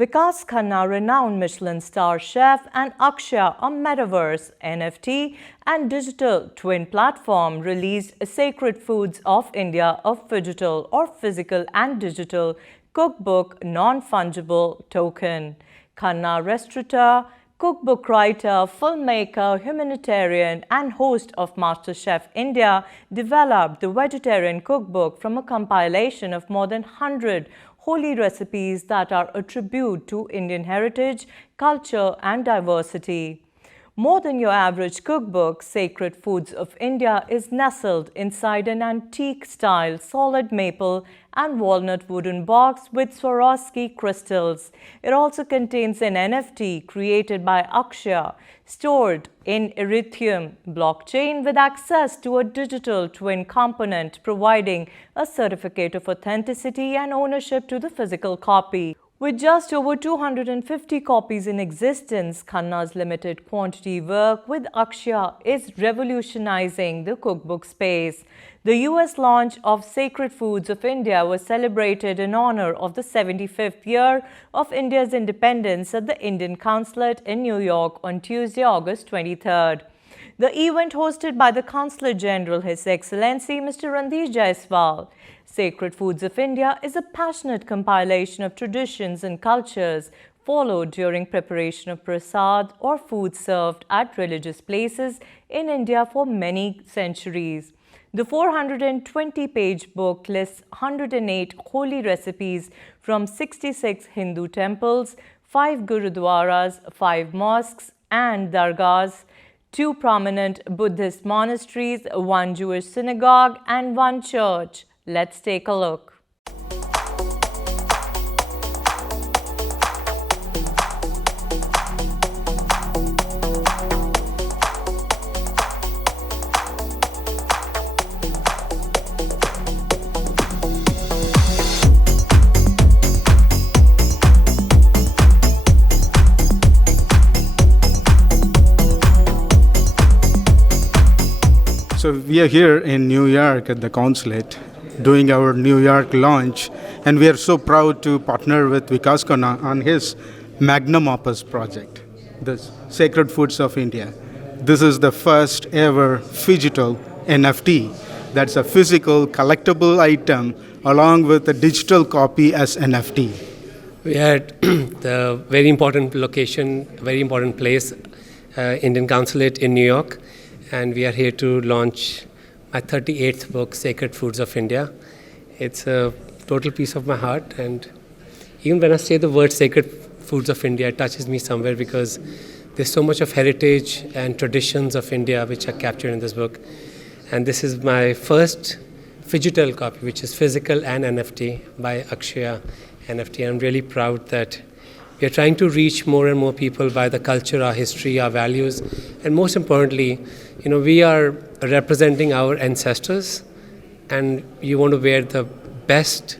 Vikas Khanna, renowned Michelin star chef, and Akshaya, a metaverse, NFT, and digital twin platform, released Sacred Foods of India, a phygital or physical and digital cookbook non-fungible token. Khanna, restaurateur, cookbook writer, filmmaker, humanitarian, and host of MasterChef India, developed the vegetarian cookbook from a compilation of more than 100 holy recipes that are a tribute to Indian heritage, culture, and diversity. More than your average cookbook, Sacred Foods of India is nestled inside an antique-style solid maple and walnut wooden box with Swarovski crystals. It also contains an NFT created by Akshaya, stored in Ethereum blockchain with access to a digital twin component, providing a certificate of authenticity and ownership to the physical copy. With just over 250 copies in existence, Khanna's limited quantity work with Akshaya is revolutionizing the cookbook space. The US launch of Sacred Foods of India was celebrated in honor of the 75th year of India's independence at the Indian Consulate in New York on Tuesday, August 23rd. The event, hosted by the Consul General, His Excellency Mr. Randeep Jaiswal. Sacred Foods of India is a passionate compilation of traditions and cultures followed during preparation of prasad or food served at religious places in India for many centuries. The 420-page book lists 108 holy recipes from 66 Hindu temples, 5 gurudwaras, 5 mosques and dargahs, 2 prominent Buddhist monasteries, 1 Jewish synagogue, and 1 church. Let's take a look. So we are here in New York at the consulate doing our New York launch, and we are so proud to partner with Vikas Khanna on his magnum opus project, the Sacred Foods of India. This is the first ever phygital NFT. That's a physical collectible item along with a digital copy as NFT. We are at the very important location, very important place, Indian Consulate in New York. And we are here to launch my 38th book, Sacred Foods of India. It's a total piece of my heart, and even when I say the word Sacred Foods of India, it touches me somewhere because there's so much of heritage and traditions of India which are captured in this book. And this is my first phygital copy, which is physical and NFT by Akshaya NFT. I'm really proud that we are trying to reach more and more people by the culture, our history, our values, and most importantly, we are representing our ancestors, and you want to wear the best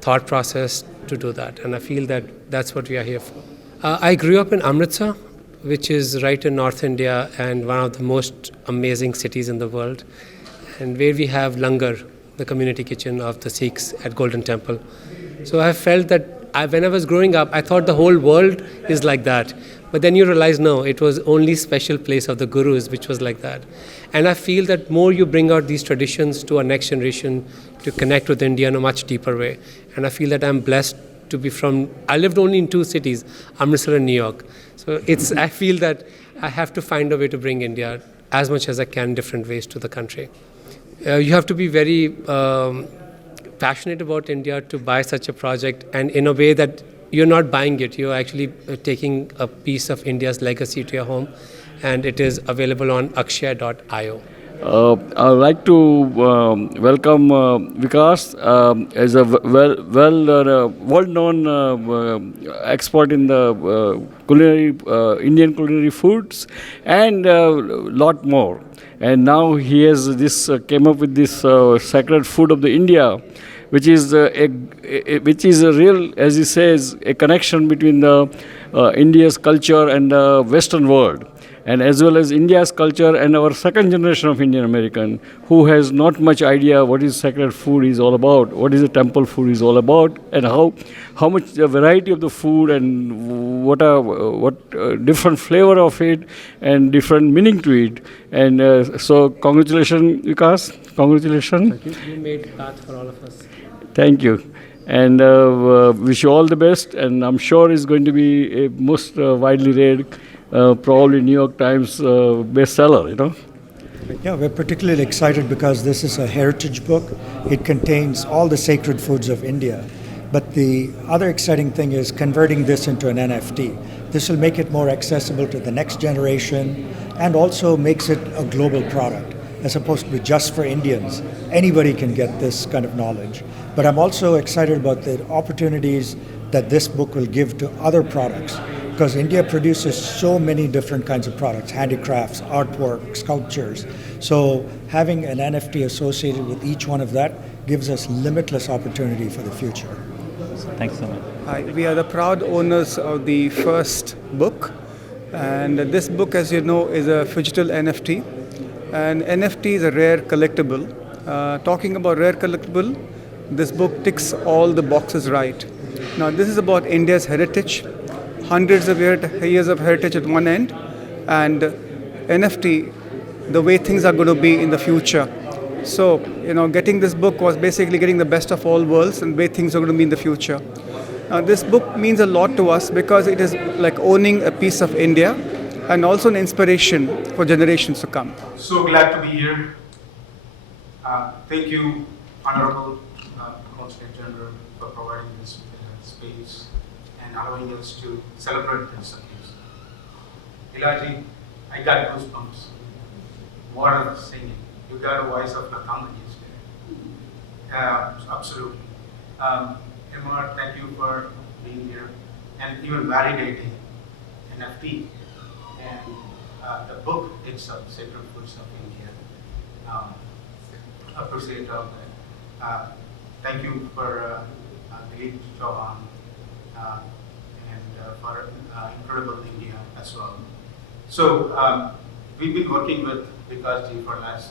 thought process to do that. And I feel that that's what we are here for. I grew up in Amritsar, which is right in North India and one of the most amazing cities in the world, and where we have Langar, the community kitchen of the Sikhs at Golden Temple. So I felt that when I was growing up, I thought the whole world is like that. But then you realize, no, it was only special place of the gurus which was like that. And I feel that more you bring out these traditions to our next generation to connect with India in a much deeper way. And I feel that I'm blessed to be I lived only in 2 cities, Amritsar and New York. So I feel that I have to find a way to bring India as much as I can different ways to the country. You have to be very passionate about India to buy such a project, and in a way that you're not buying it, you're actually taking a piece of India's legacy to your home, and it is available on akshaya.io. I would like to welcome Vikas as a well-known expert in the Indian culinary foods and lot more. And now he has came up with this Sacred Food of the India, which is a real, as he says, a connection between the India's culture and the Western world. and as well as India's culture and our second generation of Indian American who has not much idea what is sacred food is all about, what is the temple food is all about, and how much the variety of the food and what different flavor of it and different meaning to it. And so congratulations, Vikas. Congratulations. You made path for all of us. Thank you. And wish you all the best. And I'm sure it's going to be a most widely read, probably New York Times bestseller, you know. Yeah, we're particularly excited because this is a heritage book. It contains all the sacred foods of India. But the other exciting thing is converting this into an NFT. This will make it more accessible to the next generation and also makes it a global product as opposed to be just for Indians. Anybody can get this kind of knowledge. But I'm also excited about the opportunities that this book will give to other products because India produces so many different kinds of products, handicrafts, artwork, sculptures. So having an NFT associated with each one of that gives us limitless opportunity for the future. Thanks so much. Hi, we are the proud owners of the first book. And this book, as you know, is a phygital NFT. And NFT is a rare collectible. Talking about rare collectible, this book ticks all the boxes right. Now, this is about India's heritage, hundreds of years of heritage at one end, and NFT, the way things are going to be in the future. So, getting this book was basically getting the best of all worlds and way things are going to be in the future. Now, this book means a lot to us because it is like owning a piece of India and also an inspiration for generations to come. So glad to be here. Thank you, Honorable Consul General, for providing this space and allowing us to celebrate this occasion. Ilaji, I got goosebumps. What a singing. You got a voice of the Khanna yesterday. Absolutely. Emma, thank you for being here and even validating NFT and the book itself, Sacred Foods of India. Appreciate all that. Thank you for Dilip Chauhan and for Incredible India as well. So we've been working with Vikas ji for last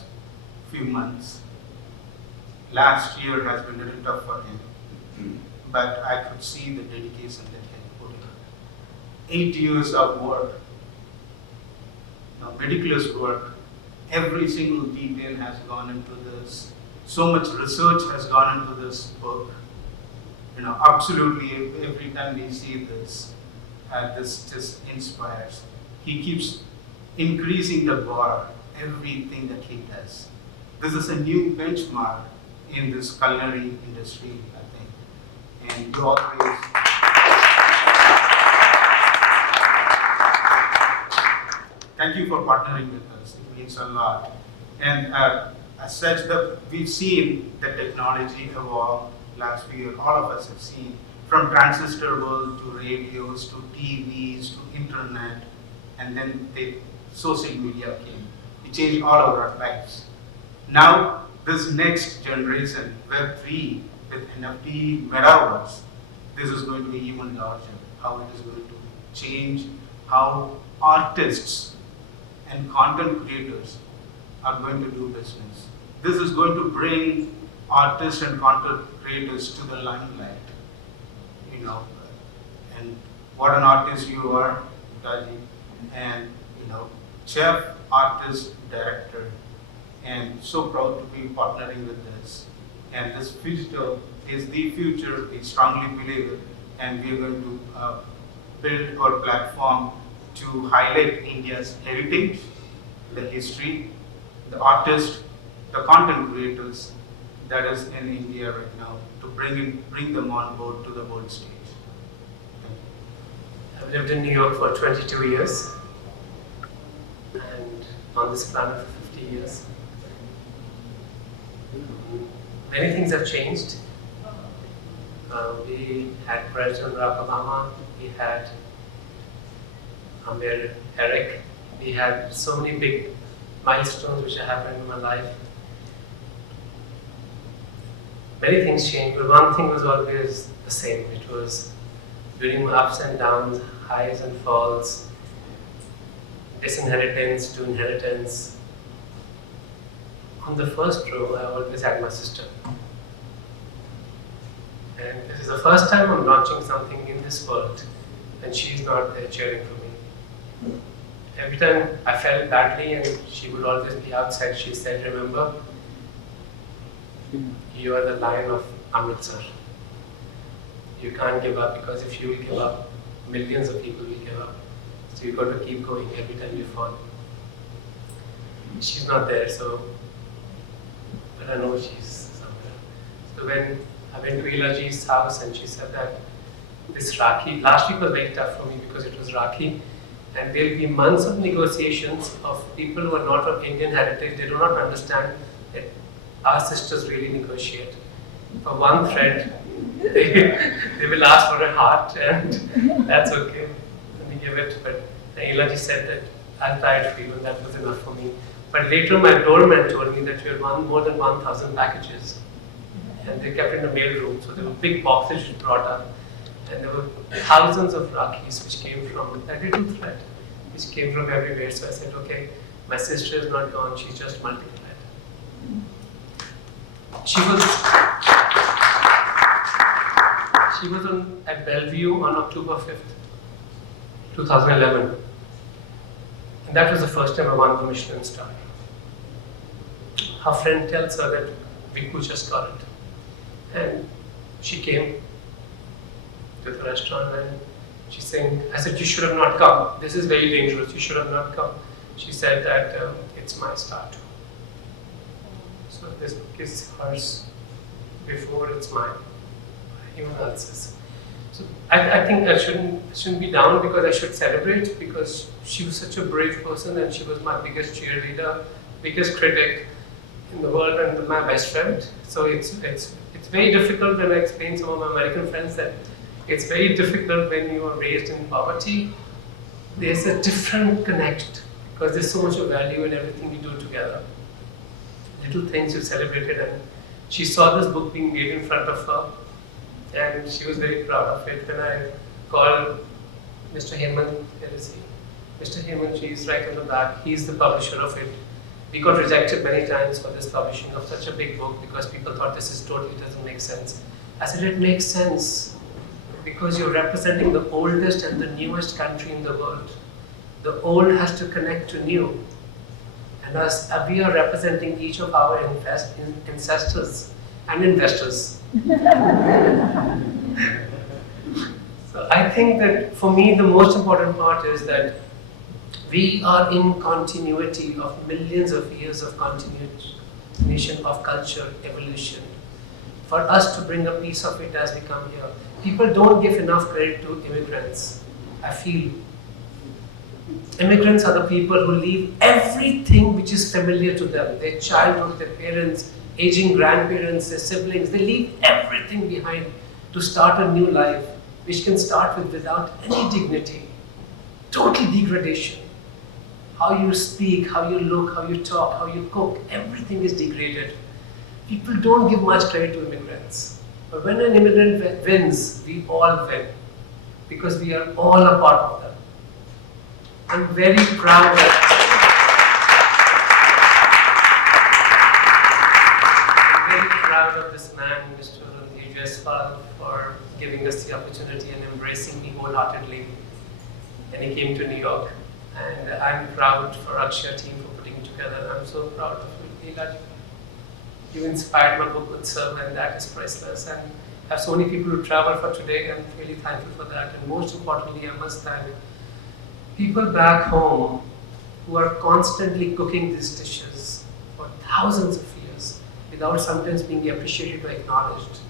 few months. Last year has been a little tough for him, but I could see the dedication that he had put in. 8 years of work, meticulous work, every single detail has gone into this. So much research has gone into this book. Absolutely every time we see this, this just inspires. He keeps increasing the bar, everything that he does. This is a new benchmark in this culinary industry, I think. And you always thank you for partnering with us. It means a lot. And as such, we've seen the technology evolve last few years. All of us have seen, from transistor world to radios to TVs to internet, and then social media came. It changed all of our lives. Now, this next generation, Web3 with NFT, metaverse, this is going to be even larger. How it is going to change how artists and content creators are going to do business. This is going to bring artists and content creators to the limelight. And what an artist you are, Gaji, and chef, artist, director, and so proud to be partnering with this. And this phygital is the future, we strongly believe it, and we are going to build our platform to highlight India's heritage, the history, the artists, the content creators that is in India right now, to bring them on board to the world stage. I've lived in New York for 22 years and on this planet for 50 years. Many things have changed. We had President Barack Obama, we had Amir Eric, we had so many big milestones which have happened in my life. Many things changed, but one thing was always the same. It was during my ups and downs, highs and falls, disinheritance to inheritance. On the first row, I always had my sister. And this is the first time I'm launching something in this world, and she's not there cheering for me. Every time I felt badly, and she would always be outside, she said, "Remember, you are the lion of Amritsar. You can't give up, because if you will give up, millions of people will give up. So you've got to keep going every time you fall." She's not there, but I know she's somewhere. So when I went to Ilaji's house, and she said that this Rakhi, last week was very tough for me because it was Rakhi, and there will be months of negotiations of people who are not of Indian heritage. They do not understand that our sisters really negotiate. For one thread, they will ask for a heart, and that's okay. Let me give it. But Ilaji said that I'll try it for you, and that was enough for me. But later, my doorman told me that we had more than 1,000 packages, and they kept in the mail room. So there were big boxes brought up, and there were thousands of Rakhis which came from that little thread, which came from everywhere. So I said, okay, my sister is not gone; she's just multiplied. She was at Bellevue on October 5th, 2011. And that was the first time I won the Michelin star. Her friend tells her that Vikas just got it. And she came to the restaurant, and she's saying, I said, "You should have not come. This is very dangerous. You should have not come." She said that it's my star too. So this book is hers before it's mine, anyone else's. So I think I shouldn't be down, because I should celebrate, because she was such a brave person, and she was my biggest cheerleader, biggest critic in the world, and my best friend. So it's very difficult when I explain to some of my American friends that it's very difficult when you are raised in poverty. There's a different connect, because there's so much of value in everything we do together. Little things you celebrated, and she saw this book being made in front of her, and she was very proud of it. When I called Mr. Hemant, where is he? Mr. Hemant, he's right in the back. He's the publisher of it. We got rejected many times for this publishing of such a big book, because people thought this is totally doesn't make sense. I said, it makes sense, because you're representing the oldest and the newest country in the world. The old has to connect to new. And us, we are representing each of our ancestors and investors. So I think that for me, the most important part is that we are in continuity of millions of years of continuation of culture, evolution. For us to bring a piece of it as we come here. People don't give enough credit to immigrants, I feel. Immigrants are the people who leave everything which is familiar to them, their childhood, their parents, aging grandparents, their siblings. They leave everything behind to start a new life, which can start without any dignity, total degradation. How you speak, how you look, how you talk, how you cook, everything is degraded. People don't give much credit to immigrants. But when an immigrant wins, we all win, because we are all a part of them. I'm very proud of this man, Mr. Vikas, for giving us the opportunity and embracing me wholeheartedly. And he came to New York. And I'm proud for Akshaya team for putting it together. I'm so proud of you, Vikas. You inspired my book with Serve, and that is priceless. And I have so many people who travel for today, and I'm really thankful for that. And most importantly, I must thank people back home who are constantly cooking these dishes for thousands of years without sometimes being appreciated or acknowledged.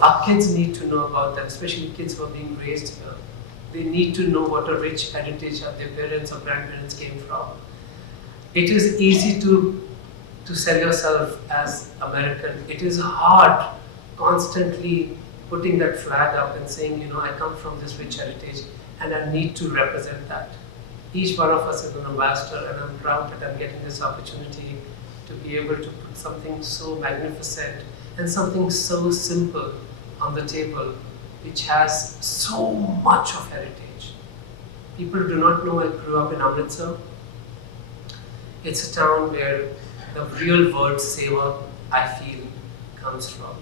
Our kids need to know about them, especially kids who are being raised here. They need to know what a rich heritage their parents or grandparents came from. It is easy to sell yourself as American. It is hard constantly putting that flag up and saying, I come from this rich heritage and I need to represent that. Each one of us is an ambassador, and I'm proud that I'm getting this opportunity to be able to put something so magnificent and something so simple on the table, which has so much of heritage. People do not know I grew up in Amritsar. It's a town where the real word savor, I feel, comes from.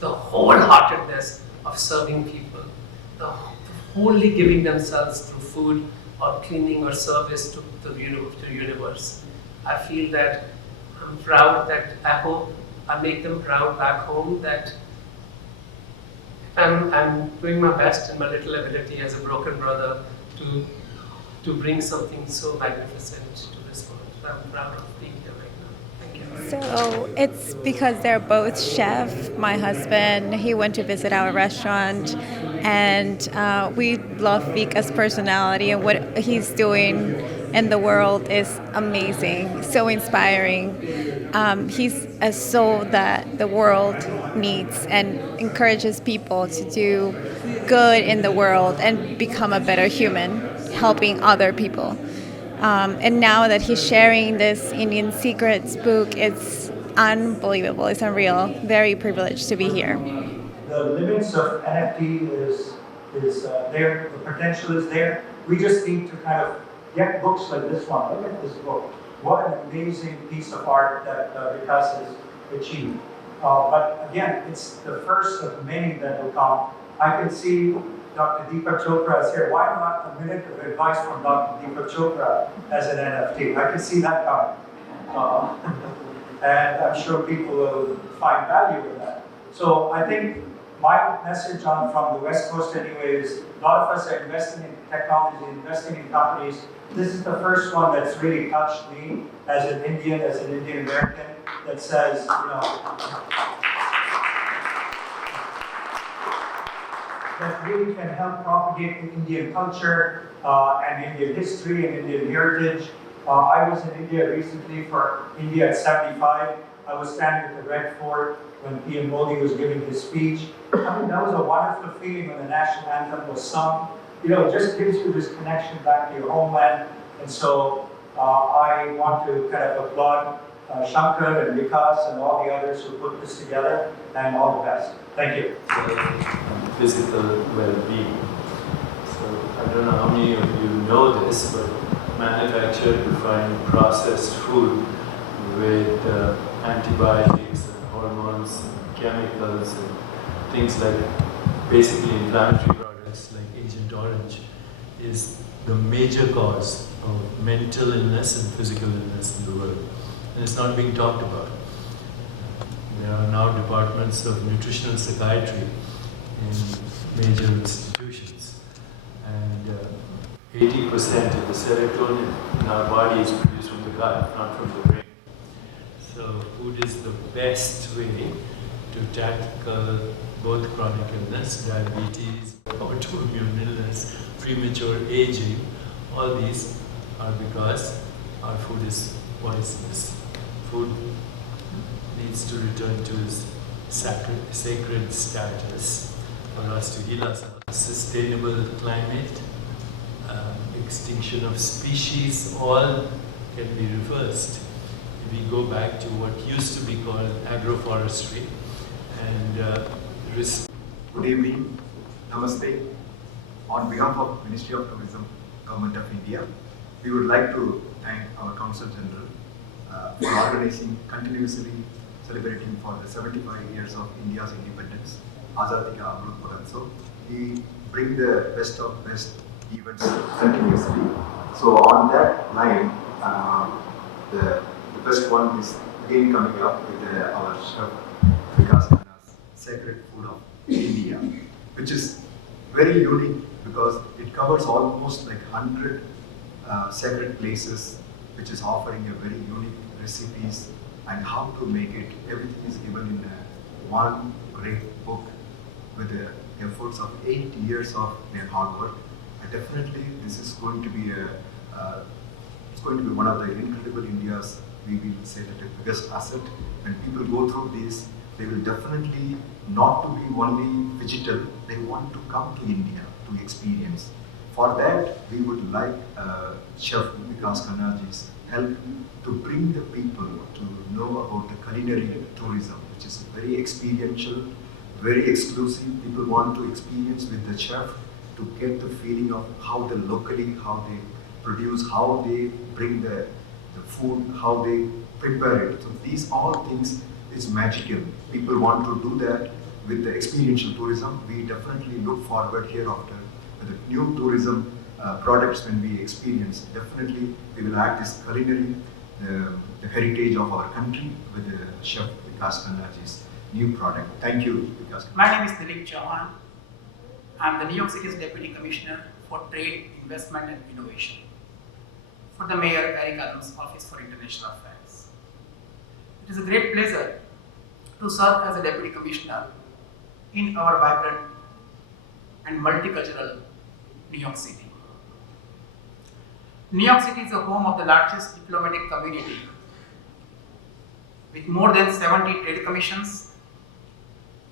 The wholeheartedness of serving people, the wholly giving themselves through food or cleaning or service to the universe. I feel that I'm proud that I hope I make them proud back home that I'm doing my best in my little ability as a broken brother to bring something so magnificent to this world. So I'm proud of being here right now. Thank you. So it's because they're both chef. My husband, he went to visit our restaurant, and we love Vikas' personality, and what he's doing in the world is amazing, so inspiring. He's a soul that the world needs and encourages people to do good in the world and become a better human, helping other people. And now that he's sharing this Indian Secrets book, it's unbelievable. It's unreal. Very privileged to be here. The limits of NFT is there. The potential is there. We just need to kind of get books like this one. Look at this book. What an amazing piece of art that Vikas has achieved. But again, it's the first of many that will come. I can see Dr. Deepak Chopra is here. Why not a minute of advice from Dr. Deepak Chopra as an NFT? I can see that coming. And I'm sure people will find value in that. So I think my message from the West Coast anyway is a lot of us are investing in technology, investing in companies. This is the first one that's really touched me as an Indian American, that says, you know, that really can help propagate the Indian culture and Indian history and Indian heritage. I was in India recently for India at 75. I was standing at the Red Fort when PM Modi was giving his speech. I mean, that was a wonderful feeling when the national anthem was sung. You know, it just gives you this connection back to your homeland. And so I want to kind of applaud Shankar and Vikas and all the others who put this together, and all the best. Thank you. Physical well-being. So I don't know how many of you know this, but manufactured refined processed food with antibiotics and hormones and chemicals and things like basically inflammatory products like Agent Orange is the major cause of mental illness and physical illness in the world. And it's not being talked about. There are now departments of nutritional psychiatry in major institutions. And 80% of the serotonin in our body is produced from the gut, not from the brain. So food is the best way to tackle both chronic illness, diabetes, autoimmune illness, premature aging. All these are because our food is poisonous. Food needs to return to its sacred status for us to heal ourselves. Sustainable climate, extinction of species, all can be reversed. If we go back to what used to be called agroforestry and Good evening, Namaste. On behalf of Ministry of Tourism, Government of India, we would like to thank our Consul General for organizing, continuously celebrating for the 75 years of India's independence, Azadi Ka Amrit Mahotsav. We bring the best of best events continuously. So on that line, the best one is again coming up with our chef Vikas Khanna's Sacred Food of India, which is very unique because it covers almost like 100 sacred places, which is offering a very unique recipes and how to make it. Everything is given in one great book with the efforts of 8 years of their hard work. And definitely, this is going to be it's going to be one of the incredible India's, we will say that the biggest asset. When people go through this, they will definitely not to be only phygital, they want to come to India to experience. For that, we would like Chef Vikas Khannaji's help to bring the people to know about the culinary tourism, which is very experiential, very exclusive. People want to experience with the chef to get the feeling of how they locally, how they produce, how they bring the the food, how they prepare it. So these all things is magical. People want to do that with the experiential tourism. We definitely look forward hereafter with the new tourism products when we experience. Definitely we will add this culinary, the heritage of our country with the chef Vikas Khanna's new product. Thank you, Vikas. My name is Dilip Chauhan. I am the New York City's Deputy Commissioner for Trade, Investment and Innovation for the Mayor Eric Adams' Office for International Affairs. It is a great pleasure to serve as a Deputy Commissioner in our vibrant and multicultural New York City. New York City is the home of the largest diplomatic community with more than 70 trade commissions,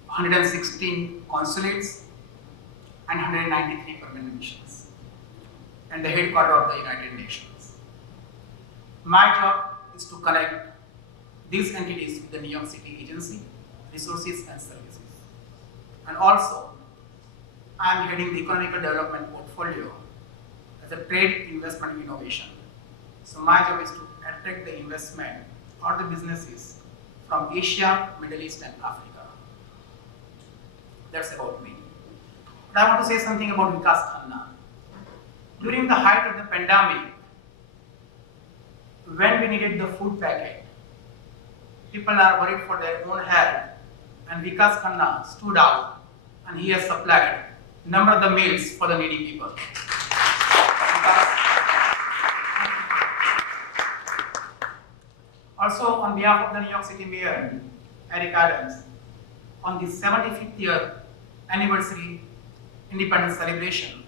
116 consulates, and 193 permanent missions, and the headquarters of the United Nations. My job is to connect these entities with the New York City agency, resources and services. And also, I am heading the economical development portfolio as a trade, investment and innovation. So my job is to attract the investment or the businesses from Asia, Middle East and Africa. That's about me. But I want to say something about Vikas Khanna. During the height of the pandemic, when we needed the food packet, people are worried for their own health, and Vikas Khanna stood out and he has supplied a number of the meals for the needy people. Also, on behalf of the New York City Mayor, Eric Adams, on the 75th year anniversary independence celebration,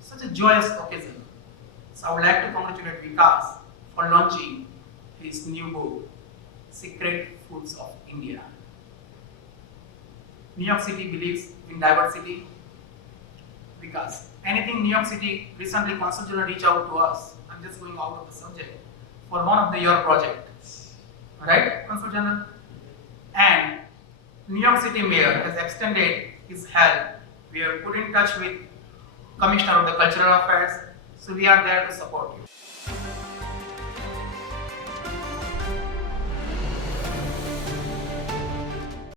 such a joyous occasion. So I would like to congratulate Vikas for launching his new book, Secret Foods of India. New York City believes in diversity because anything New York City recently Consul General reached out to us. I'm just going out of the subject for one of your projects, right, Consul General? And New York City Mayor has extended his help. We have put in touch with Commissioner of the Cultural Affairs, so we are there to support you.